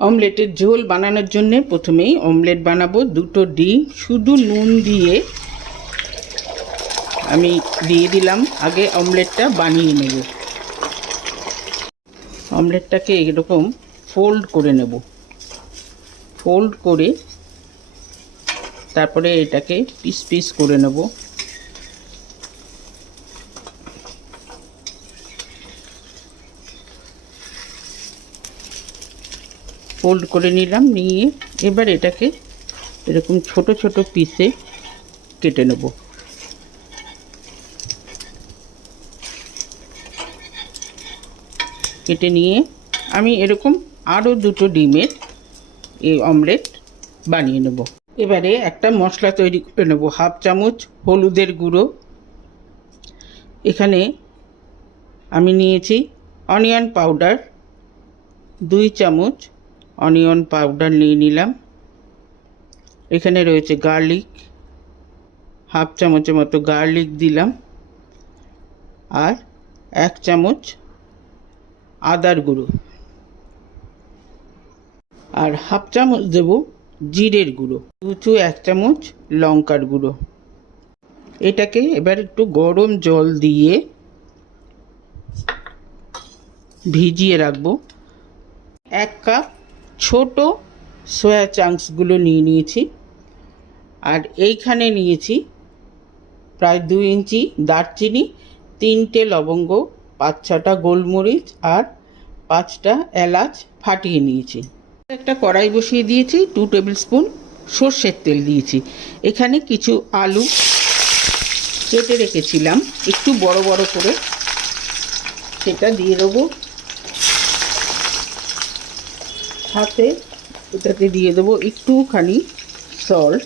অমলেটের ঝোল বানানোর জন্যে প্রথমেই অমলেট বানাবো দুটো ডিম, শুধু নুন দিয়ে। আমি দিয়ে দিলাম, আগে অমলেটটা বানিয়ে নেব। অমলেটটাকে এরকম ফোল্ড করে নেব। ফোল্ড করে তারপরে এটাকে পিস পিস করে নেব। ফোল্ড করে নিলাম, নিয়ে এবার এটাকে এরকম ছোট ছোট পিসে কেটে নেব। কেটে নিয়ে আমি এরকম আরও দুটো ডিমের এই অমলেট বানিয়ে নেব। এবারে একটা মশলা তৈরি করে নেব, হাফ চামচ হলুদের গুঁড়ো। এখানে আমি নিয়েছি অনিয়ন পাউডার, দুই চামচ অনিয়ন পাউডার নিয়ে নিলাম। এখানে রয়েছে গার্লিক, হাফ চামচের মতো গার্লিক দিলাম। আর এক চামচ আদার গুঁড়ো। আর হাফ চামচ দেব জিরের গুঁড়ো। দুচু এক চামচ লঙ্কার গুঁড়ো। এটাকে এবার একটু গরম জল দিয়ে ভিজিয়ে রাখব। এক কাপ ছোট সয়া চাংসগুলো নিয়ে নিয়েছি। আর এইখানে নিয়েছি প্রায় দুই ইঞ্চি দারচিনি, তিনটে লবঙ্গ, পাঁচ ছটা গোলমরিচ আর পাঁচটা এলাচ ফাটিয়ে নিয়েছি। একটা কড়াই বসিয়ে দিয়েছি টু টেবিল স্পুন সর্ষের তেল দিয়েছি। এখানে কিছু আলু কেটে রেখেছিলাম, একটু বড় বড় করে। সেটা দিয়ে দেবো। সাথে এটাতে দিয়ে দেবো একটুখানি সল্ট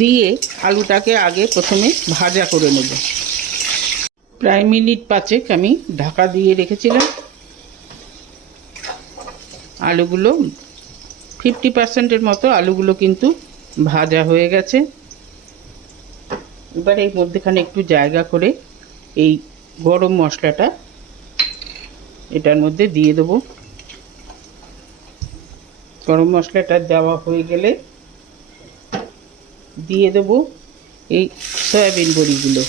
দিয়ে আলুটাকে আগে প্রথমে ভাজা করে নেব। প্রায় মিনিট পাঁচেক আমি ঢাকা দিয়ে রেখেছিলাম। আলুগুলো ফিফটি পার্সেন্টের মতো আলুগুলো কিন্তু ভাজা হয়ে গেছে। এবার এই মধ্যেখানে একটু জায়গা করে এই গরম মশলাটা এটার মধ্যে দিয়ে দেবো। গরম মশলাটা দেওয়া হয়ে গেলে দিয়ে দেবো এই সয়াবিন বড়িগুলো।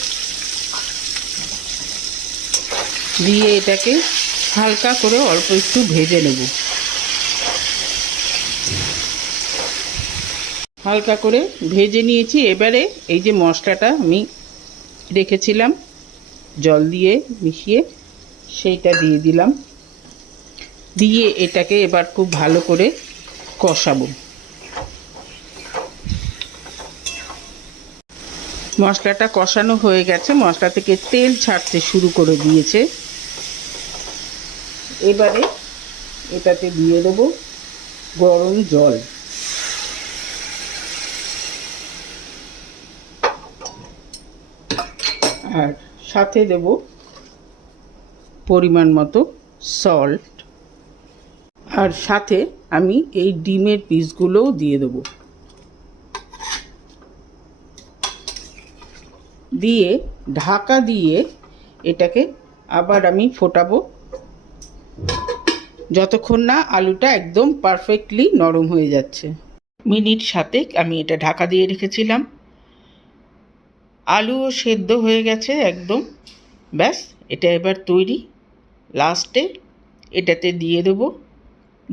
দিয়ে এটাকে হালকা করে অল্প একটু ভেজে নেব। হালকা করে ভেজে নিয়েছি। এবারে এই যে মশলাটা আমি রেখেছিলাম, জল দিয়ে মিশিয়ে সেইটা দিয়ে দিলাম। দিয়ে এটাকে এবার খুব ভালো করে কষাবো। মশলাটা কষানো হয়ে গেছে, মশলা থেকে তেল ছাড়তে শুরু করে দিয়েছে। এবারে এটাতে দিয়ে দেবো গরম জল। আর সাথে দেব পরিমাণ মতো সল্ট আর সাথে আমি এই ডিমের পিসগুলোও দিয়ে দেবো। দিয়ে ঢাকা দিয়ে এটাকে আবার আমি ফোটাবো। যতক্ষণ না আলুটা একদম পারফেক্টলি নরম হয়ে যাচ্ছে। মিনিট সাতেক আমি এটা ঢাকা দিয়ে রেখেছিলাম। আলুও সেদ্ধ হয়ে গেছে একদম। ব্যাস, এটা এবার তৈরি। লাস্টে এটাতে দিয়ে দেবো।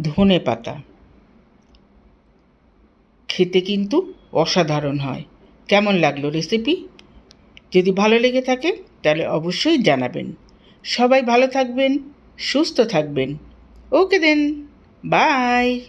ধনে পাতা। খেতে কিন্তু অসাধারণ হয়। কেমন লাগল রেসিপি যদি ভালো লেগে থাকে, তাহলে অবশ্যই জানাবেন। সবাই ভালো থাকবেন, সুস্থ থাকবেন। ওকে দেন বাই